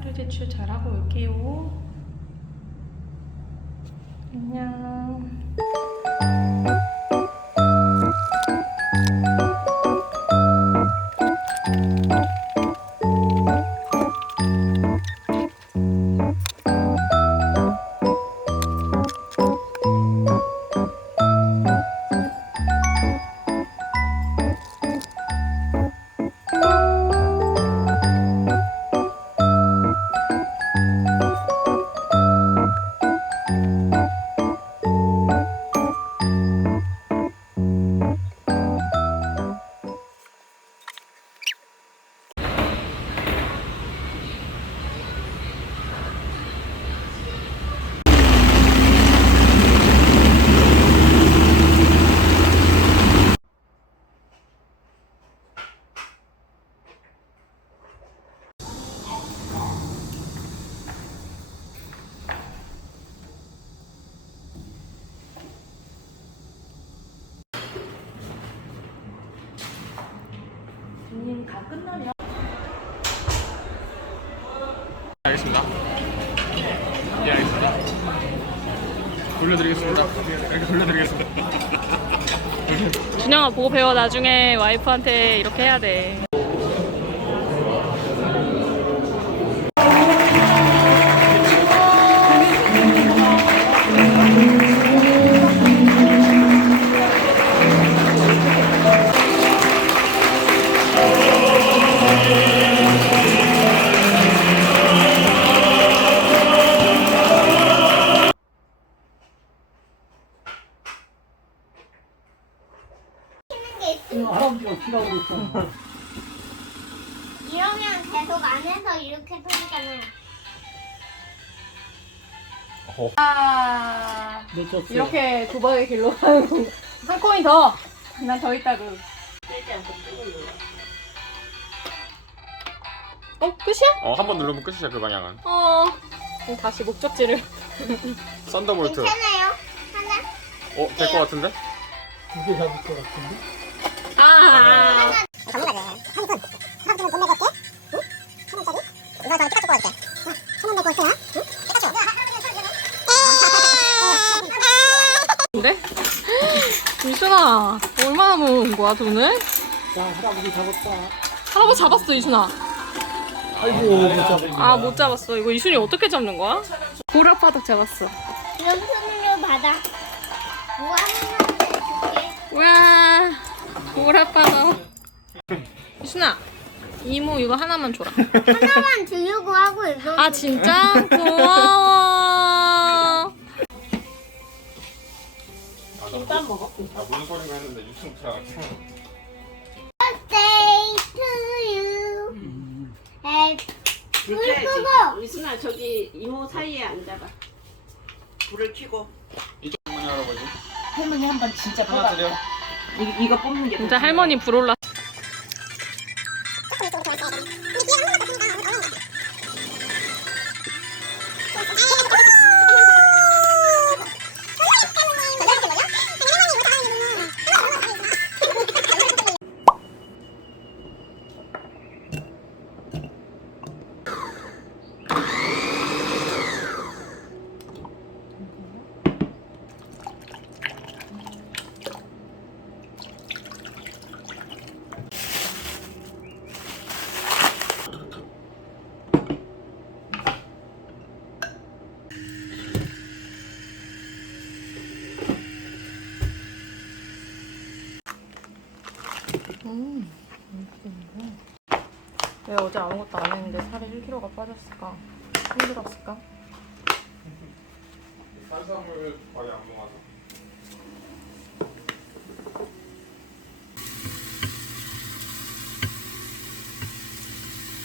하루 제출 잘하고 올게요. 안녕. 돌려드리겠습니다. 이렇게 돌려드리겠습니다. 준영아 보고 배워 나중에 와이프한테 이렇게 해야 돼. 아 맺혔어. 이렇게 도박의 길로 가는 건가? 한 코인 더. 난 더 있다고. 어 끝이야? 어, 한 번 누르면 끝이야, 그 방향은. 어. 그럼 다시 목적지를. 썬더볼트. 괜찮아요? 하나? 어, 될 것 같은데? 두개 잡을 것 같은데? 아. 근데? 이순아 얼마나 모은 거야 돈을? 자, 할아버지 잡았다. 할아버지 잡았어 이순아. 아이고, 못 잡았네. 아 못 잡았어. 이거 이순이 어떻게 잡는 거야? 고라파덕 잡았어. 연습료 받아. 뭐 하는 줄게. 우와 고라파덕. 이순아 이모 이거 하나만 줘라. 하나만 주려고 하고 있어. 아 진짜 고마워. 김밥 먹어? 아, 무슨 소리가 했는데 유튜브 들어갔지. Birthday to you. Happy 불 끄고. 이순아 저기 이모 사이에 앉아봐. 불을 켜고 이쪽 할머니 할아버지. 할머니 한 번 진짜 하나 뽑아. 드려. 이, 이거 뽑는 게 진짜 더 할머니 불 올라. 왜 어제 아무것도 안 했는데 살이 1kg가 빠졌을까? 힘들었을까? 탄수화물 거의 안 먹어서.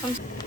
금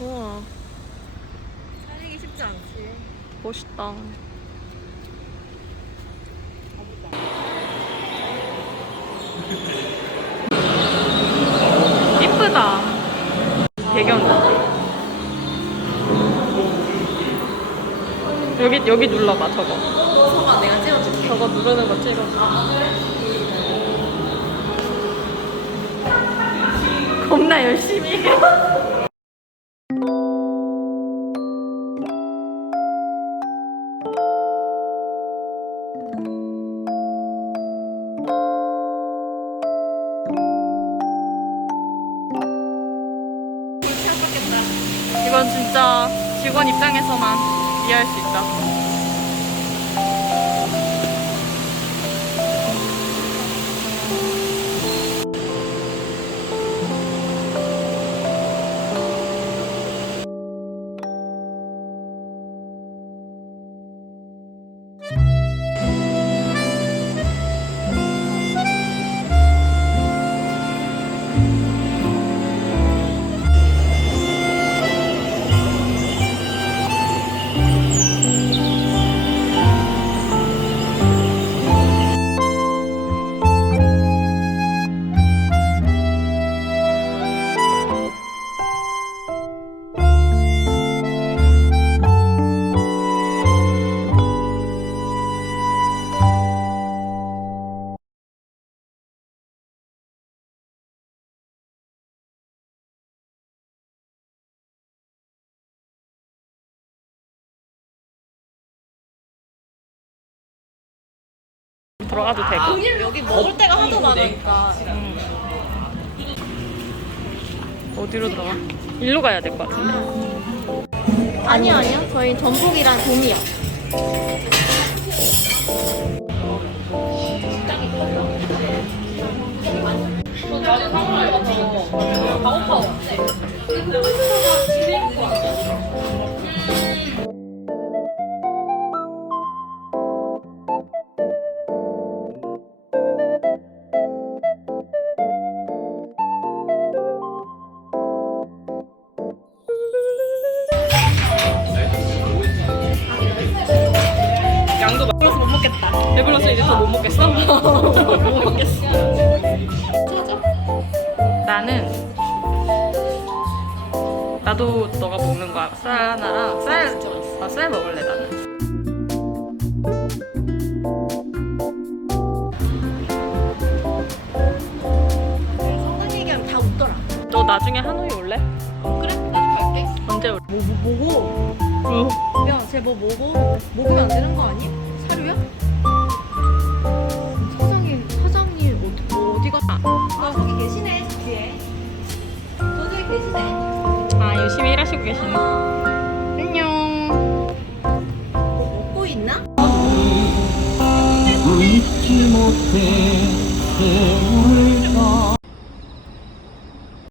우와 살리기 쉽지 않지. 멋있다. 이쁘다. 배경도. 여기 여기 눌러봐 저거. 서봐 내가 찍어줄게. 저거 누르는 거 찍어. 겁나 열심히. 직원 입장에서만 이해할 수 있다. 들어가도 되고. 여기 먹을 데가 하도 많으니까. 음. 어디로 들어가? 일로 가야 될 것 같은데. 아니요 아니요 저희 전복이랑 돔이요 못 먹겠다. 배불러서 이제 더 못 먹겠어? 못 먹겠어. 나는 나도 너가 먹는 거야. 쌀 하나랑 쌀, 아, 쌀 먹을래 나는. 성근 얘기하면 다 웃더라. 너 나중에 하노이 올래? 그래? 나도 갈게. 언제 올래? 뭐, 뭐, 뭐고? 야, 쟤뭐 뭐고? 먹으면 안 되는 거 아니? 사료야? 계시네. 안녕. 뭐 먹고 있나?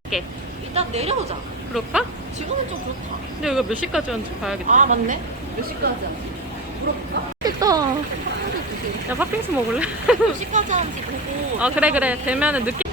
오케이. 일단 내려오자. 그럴까? 지금은 좀 그렇다. 근데 이거 몇 시까지 하는지 봐야겠다. 아 맞네. 몇 시까지 하지? 물어볼까? 맛있겠다. 야 팥빙수 먹을래? 몇 시까지 하는지 보고. 아 그래 그래 되면은 늦게.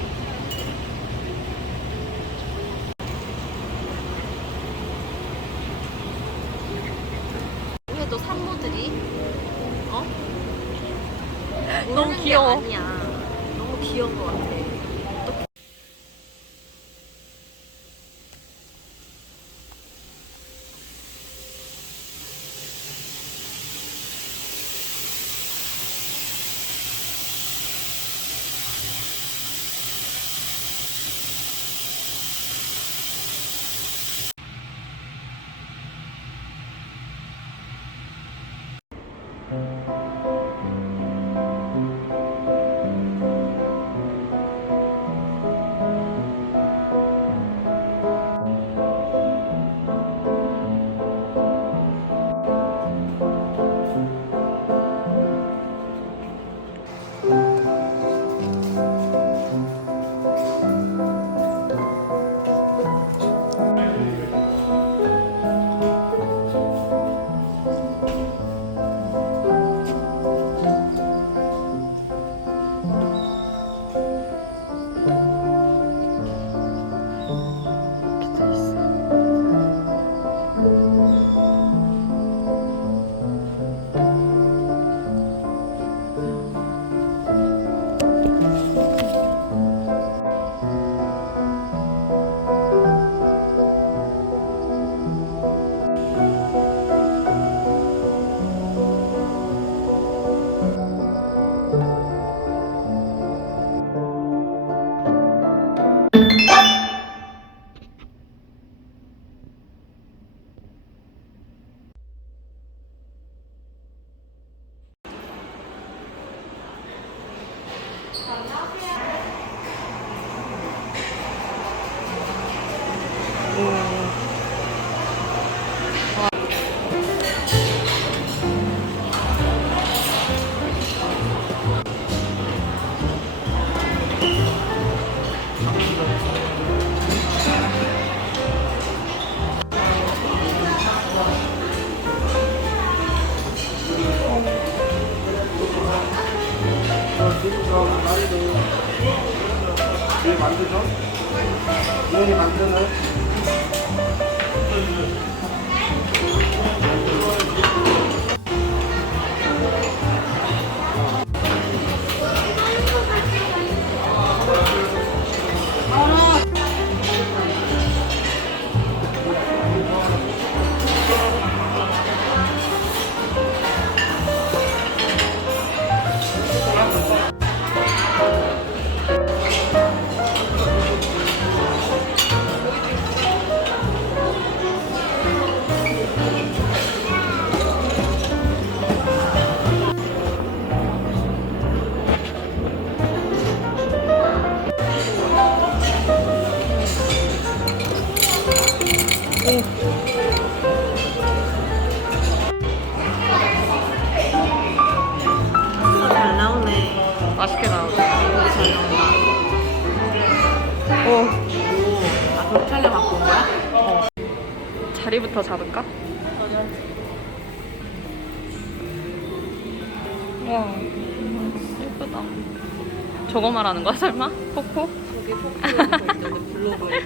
와, 예쁘다. 저거 말하는 거야, 설마? 코코? 거기 폭포 블로그에.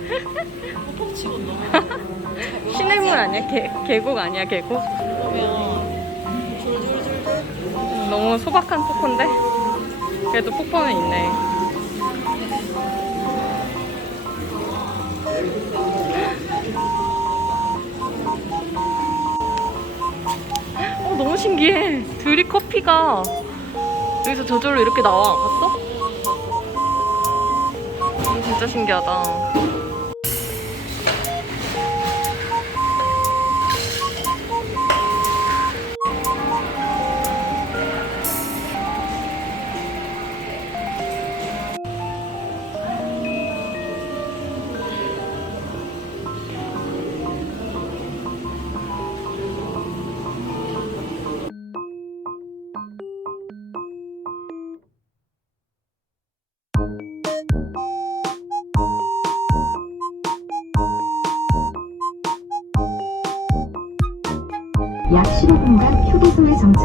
톡 치고 너무 시냇물 아니야? 계, 계곡 아니야, 계곡? 그러면 줄줄줄줄 음, 너무 소박한 폭포인데? 그래도 폭포는 있네. 너무 신기해. 드립 커피가 여기서 저절로 이렇게 나와. 봤어? 음, 진짜 신기하다.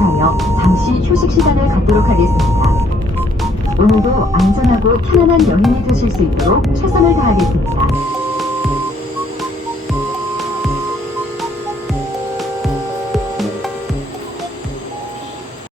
정차하여 잠시 휴식 시간을 갖도록 하겠습니다. 오늘도 안전하고 편안한 여행이 되실 수 있도록 최선을 다하겠습니다.